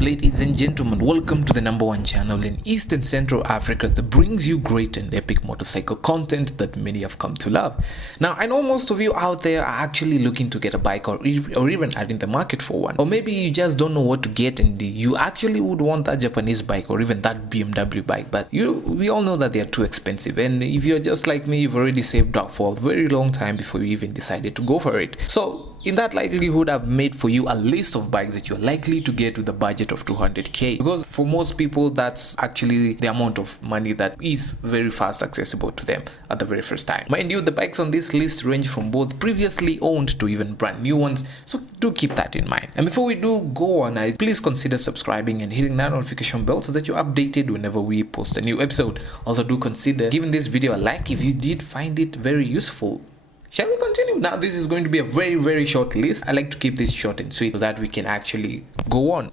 ladies and gentlemen, welcome to the #1 channel in East and Central Africa that brings you great and epic motorcycle content that many have come to love. Now, I know most of you out there are actually looking to get a bike or even are in the market for one. Or maybe you just don't know what to get and you actually would want that Japanese bike or even that BMW bike, but we all know that they are too expensive, and if you're just like me, you've already saved up for a very long time before you even decided to go for it. So in that likelihood, I've made for you a list of bikes that you're likely to get with a budget of 200k, because for most people that's actually the amount of money that is very fast accessible to them at the very first time. Mind you, the bikes on this list range from both previously owned to even brand new ones, so do keep that in mind. And before we do go on, please consider subscribing and hitting that notification bell so that you're updated whenever we post a new episode. Also, do consider giving this video a like if you did find it very useful. Shall we continue? Now, this is going to be a very short list. I like to keep this short and sweet so that we can actually go on.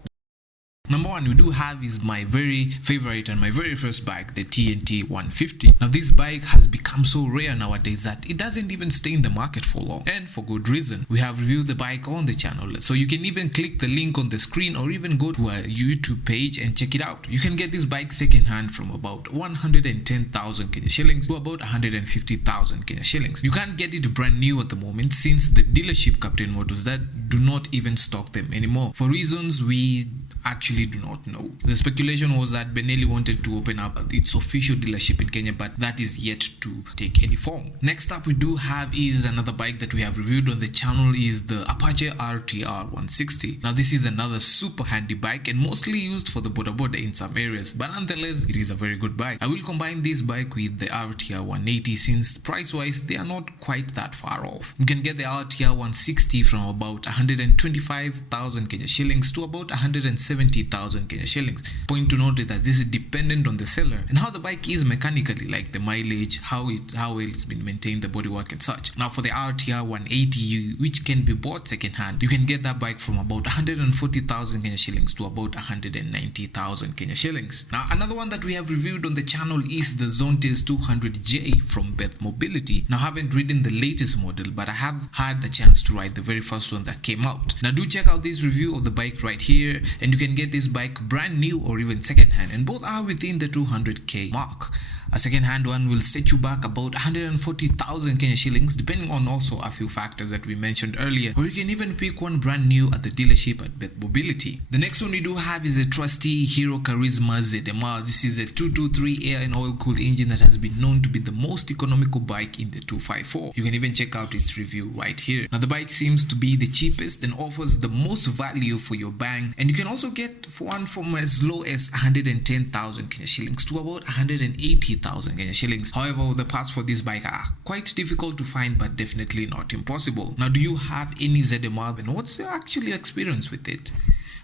Number one we do have is my very favorite and my very first bike, the TNT 150. Now, this bike has become so rare nowadays that it doesn't even stay in the market for long, and for good reason. We have reviewed the bike on the channel, so you can even click the link on the screen or even go to our YouTube page and check it out. You can get this bike second-hand from about 110,000 Kenya shillings to about 150,000 Kenya shillings. You can't get it brand new at the moment since the dealership Captain Motors that do not even stock them anymore for reasons we actually do not know. The speculation was that Benelli wanted to open up its official dealership in Kenya, but that is yet to take any form. Next up we do have is another bike that we have reviewed on the channel, is the Apache Rtr 160. Now, this is another super handy bike and mostly used for the boda in some areas, but nonetheless it is a very good bike. I will combine this bike with the Rtr 180 since price wise they are not quite that far off. You can get the Rtr 160 from about 125,000 Kenya shillings to about 170,000 Kenya shillings. Point to note that this is dependent on the seller and how the bike is mechanically, like the mileage, how well it's been maintained, the bodywork and such. Now, for the Rtr 180, which can be bought second hand, you can get that bike from about 140,000 Kenya shillings to about 190,000 Kenya shillings. Now, another one that we have reviewed on the channel is the Zontes 200J from Beth Mobility. Now, I haven't ridden the latest model, but I have had a chance to ride the very first one that came out. Now, do check out this review of the bike right here, and you can get this bike brand new or even second hand, and both are within the 200k mark. A second hand one will set you back about 140,000 Kenya shillings, depending on also a few factors that we mentioned earlier, or you can even pick one brand new at the dealership at Beth Mobility. The next one we do have is a Trustee Hero Charisma Zdmar. This is a 223 air and oil cooled engine that has been known to be the most economical bike in the 254. You can even check out its review right here. Now, the bike seems to be the cheapest and offers the most value for your bang, and you can also get one from as low as 110,000 Kenya shillings to about 180,000 Kenya shillings. However, the parts for this bike are quite difficult to find, but definitely not impossible. Now, do you have any Zdmar, and what's your actual experience with it?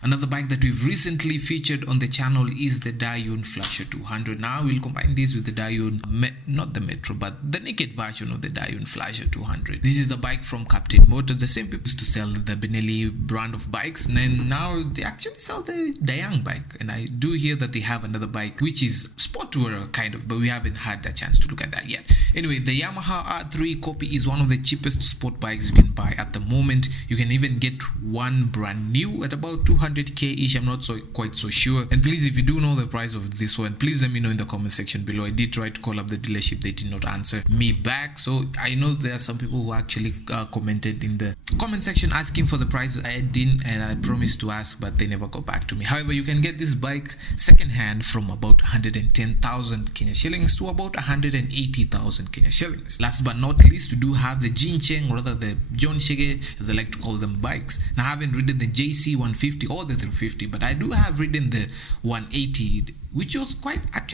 Another bike that we've recently featured on the channel is the Dayun Flasher 200. Now, we'll combine this with the Dayun, not the Metro, but the naked version of the Dayun Flasher 200. This is a bike from Captain Motors. The same people used to sell the Benelli brand of bikes, and then now they actually sell the Dayang bike. And I do hear that they have another bike which is sport tourer kind of, but we haven't had a chance to look at that yet. Anyway, the Yamaha R3 copy is one of the cheapest sport bikes you can buy at the moment. You can even get one brand new at about 200k ish. I'm not quite so sure. And please, if you do know the price of this one, please let me know in the comment section below. I did try to call up the dealership, they did not answer me back, so I know there are some people who actually commented in the comment section asking for the price. I didn't, and I promised to ask, but they never got back to me. However, you can get this bike second hand from about 110,000 Kenya shillings to about 180,000 Kenya shillings. Last but not least, we do have the Jincheng, or rather the John Shege, as I like to call them, bikes. Now, I haven't ridden the JC 150 or the 350, but I do have ridden the 180, which was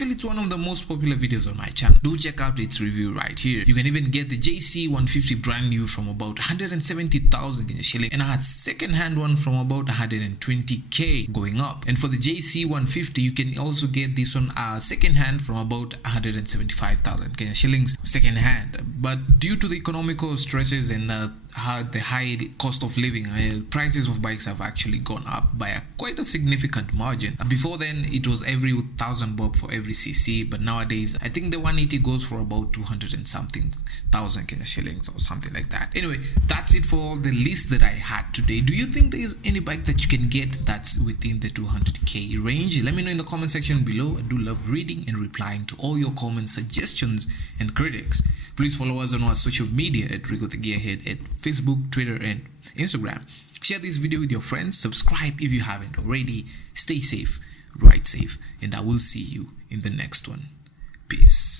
it's one of the most popular videos on my channel. Do check out its review right here. You can even get the JC 150 brand new from about 170,000 Kenya shilling, and a second hand one from about 120k going up. And for the JC 150, you can also get this one second hand from about 175,000 Kenya shillings second hand. But due to the economical stresses and the high cost of living, prices of bikes have actually gone up by quite a significant margin. Before then, it was every 1,000 bob for every cc, but nowadays I think the 180 goes for about 200 and something thousand Kenya shillings or something like that. Anyway, that's it for the list that I had today. Do you think there is any bike that you can get that's within the 200k range? Let me know in the comment section below. I do love reading and replying to all your comments, suggestions and critics. Please follow us on our social media at Rigo the Gearhead at Facebook, Twitter and Instagram. Share this video with your friends, subscribe if you haven't already. Stay safe, ride safe, and I will see you in the next one. Peace.